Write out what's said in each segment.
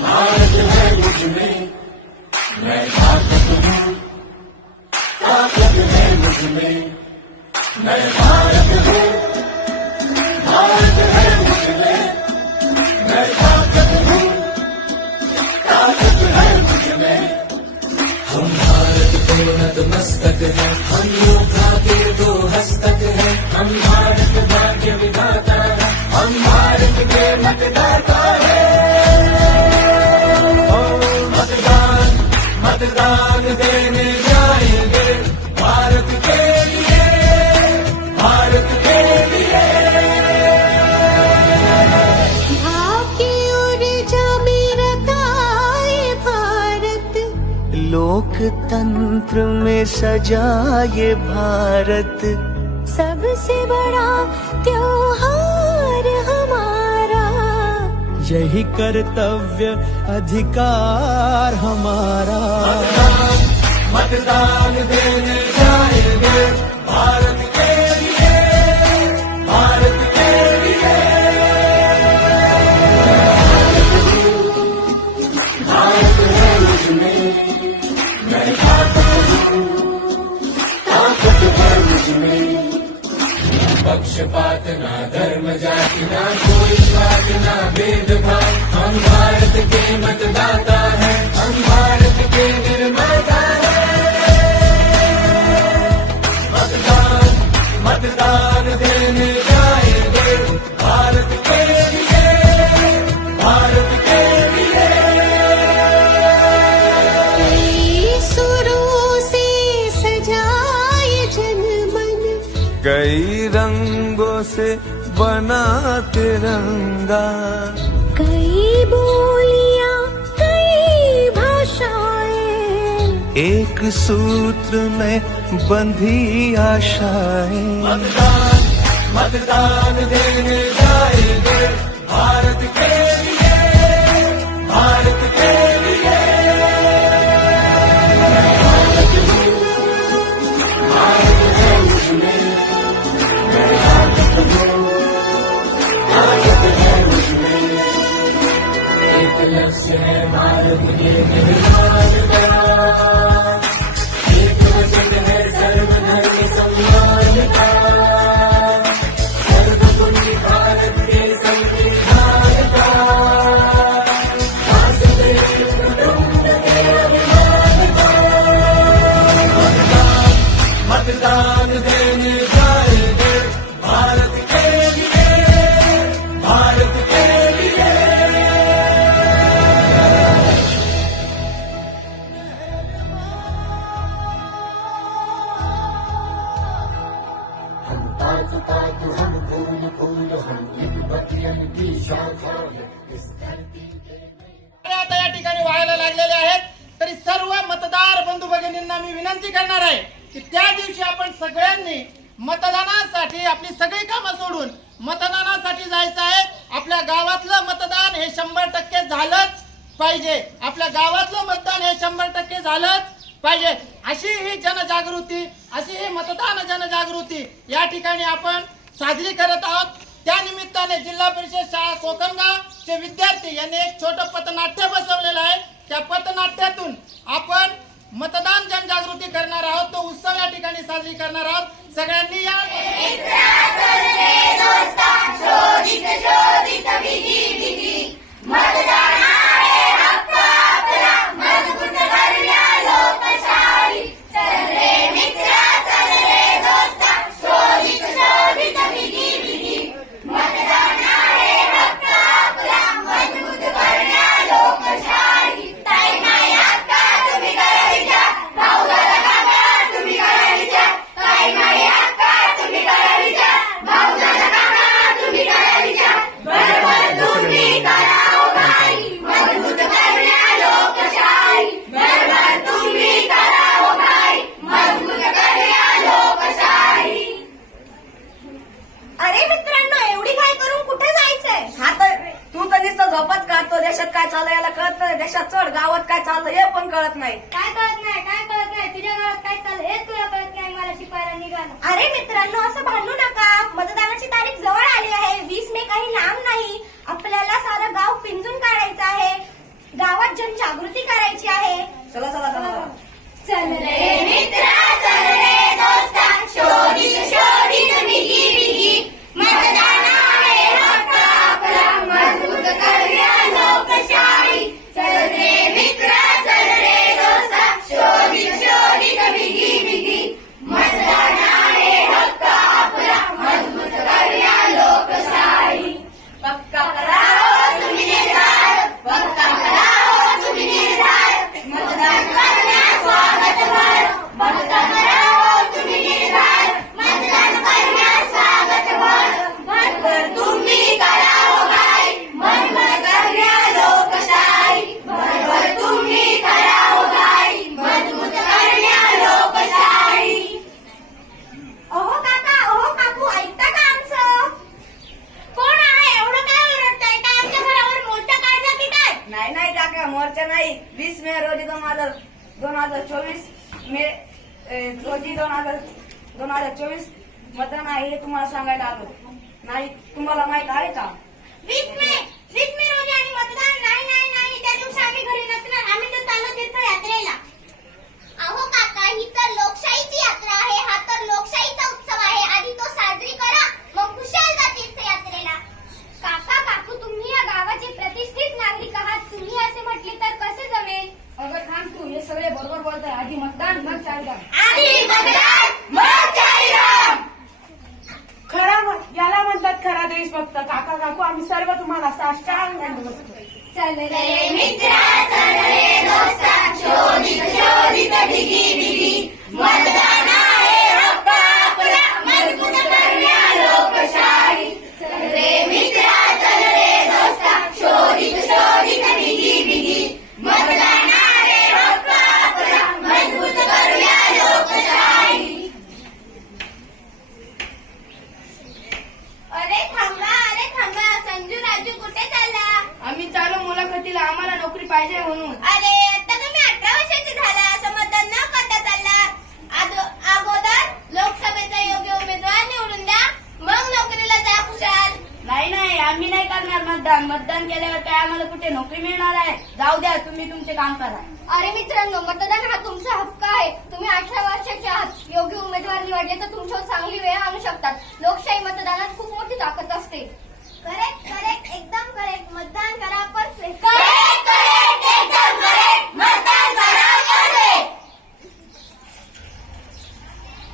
भारत है मुझ में मैं ताकत हूँ ताकत है मुझ में मैं भारत तो नतमस्तक है। हम योद्धा के दो हस्तक है। हम भारत भाग्य विधाता है। हम भारत के मतदाता है। मतदान मतदान। लोकतंत्र में सजा ये भारत। सबसे बड़ा त्योहार हमारा। यही कर्तव्य अधिकार हमारा। मतदान मतदान देने जाएँगे भारत के मतदाता हैं हम भारत के निर्माता हैं। मतदान मतदान देने जाएँगे भारत के लिए भारत के लिए। सुरों से सजाए जनमन कई रंगों से बना तिरंगा एक सूत्र में बंधी आशाएं। मतदान मतदान देने जाएंगे भारत के लिए भारत के लिए सर्व मतदार बंधू भगिनींना मी विनंती करणार आहे की त्या दिवशी आपण सगळ्यांनी मतदानासाठी आपली सगळी कामं सोडून मतदानासाठी जायचं आहे. आपल्या गावातलं मतदान हे शंभर टक्के झालंच पाहिजे. आपल्या गावातलं मतदान हे शंभर टक्के झालंच पाहिजे. अशी ही जनजागृती अशी ही मतदान जनजागृती या ठिकाणी आपण साजरी करत आहोत. त्या निमित्ताने जिल्हा परिषद शाळा कोकणगावचे विद्यार्थी यांनी एक छोटं पथनाट्य बसवलेलं आहे. त्या पथनाट्यातून आपण मतदान जनजागृती करणार आहोत तो उत्सव या ठिकाणी साजरी करणार आहोत. सगळ्यांनी या. मतदान देशात काय चाललं याला कळत नाही. देशात चढ गावात काय चाललं हे पण कळत नाही. काय कळत नाही काय कळत नाही. तुझ्या गावात काय चाललं हे तुला कळत नाही मला शिकायला निघालं. अरे मित्रांनो असं भांडू नका. मतदानाची तारीख जवळ आली आहे. वीस मे काही लांब नाही. आपल्याला सारं गाव पिंजून काढायचं आहे. गावात जनजागृती करायची आहे. मोर्चा नाही. वीस मे रोजी दोन हजार दोन हजार चोवीस मे रोजी दोन हजार दोन हजार चोवीस मतदान आहे हे तुम्हाला सांगायला आलो. नाही तुम्हाला माहीत आहे का? वीस मे रोजी आणि मतदान नाही नाही नाही त्या दिवशी आम्ही घरी नसणार आम्ही तर चाललो तीर्थयात्रेला अहो काका ही तर लोकशाहीची यात्रा आहे हा तर लोकशाहीचा उत्सव आहे आधी तो साजरी करा मग खुशाल जा तीर्थयात्रेला काका काकू तुम्ही या गावाचे प्रतिष्ठित नागरिक आहात तुम्ही असे म्हटले तर कसे जमेल अगं थांब तू हे सगळे बरोबर बोलताय आधी मतदान मग चालता आधी मतदान मग जाहिरात खरा याला म्हणतात खरा देशभक्त. काका काकू आम्ही सर्व तुम्हाला साष्टांग मित्रा. आम्ही नाही करणार मतदान. मतदान केल्यावर काय आम्हाला कुठे नोकरी मिळणार आहे? जाऊ द्या तुम्ही तुमचे काम करा. अरे मित्रांनो मतदान हा तुमचा हक्क आहे. तुम्ही अठरा वर्षाचे आहात. योग्य उमेदवार निवडले तर तुमच्यावर चांगली वेळ आणू शकतात. लोकशाही मतदानात खूप मोठी ताकद असते. करेक्ट करेक्ट एकदम करेक्ट मतदान करा परफेक्ट करेक्ट करेक्ट एकदम करेक्ट मतदान करा करेक्ट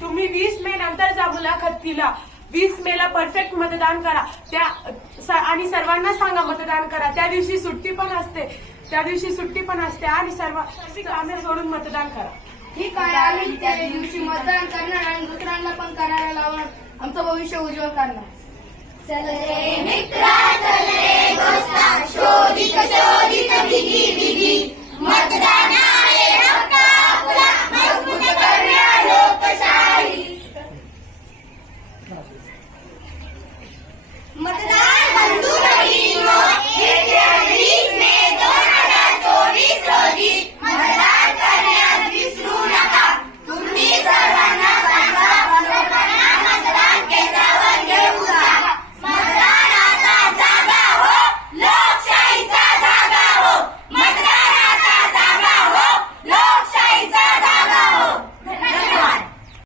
तुम्ही वीस मे नंतर जा मुलाखतीला वीस मे ला परफेक्ट मतदान करा. त्या आणि सर्वांना सांगा मतदान करा. त्या दिवशी सुट्टी पण असते. त्या दिवशी सुट्टी पण असते आणि सर्व कामे सोडून मतदान करा. ठीक आहे? आम्ही त्या दिवशी मतदान करणार आणि दुसऱ्यांना पण करायला लावणार आमचं भविष्य उज्ज्वल करणार. शोधित शोधित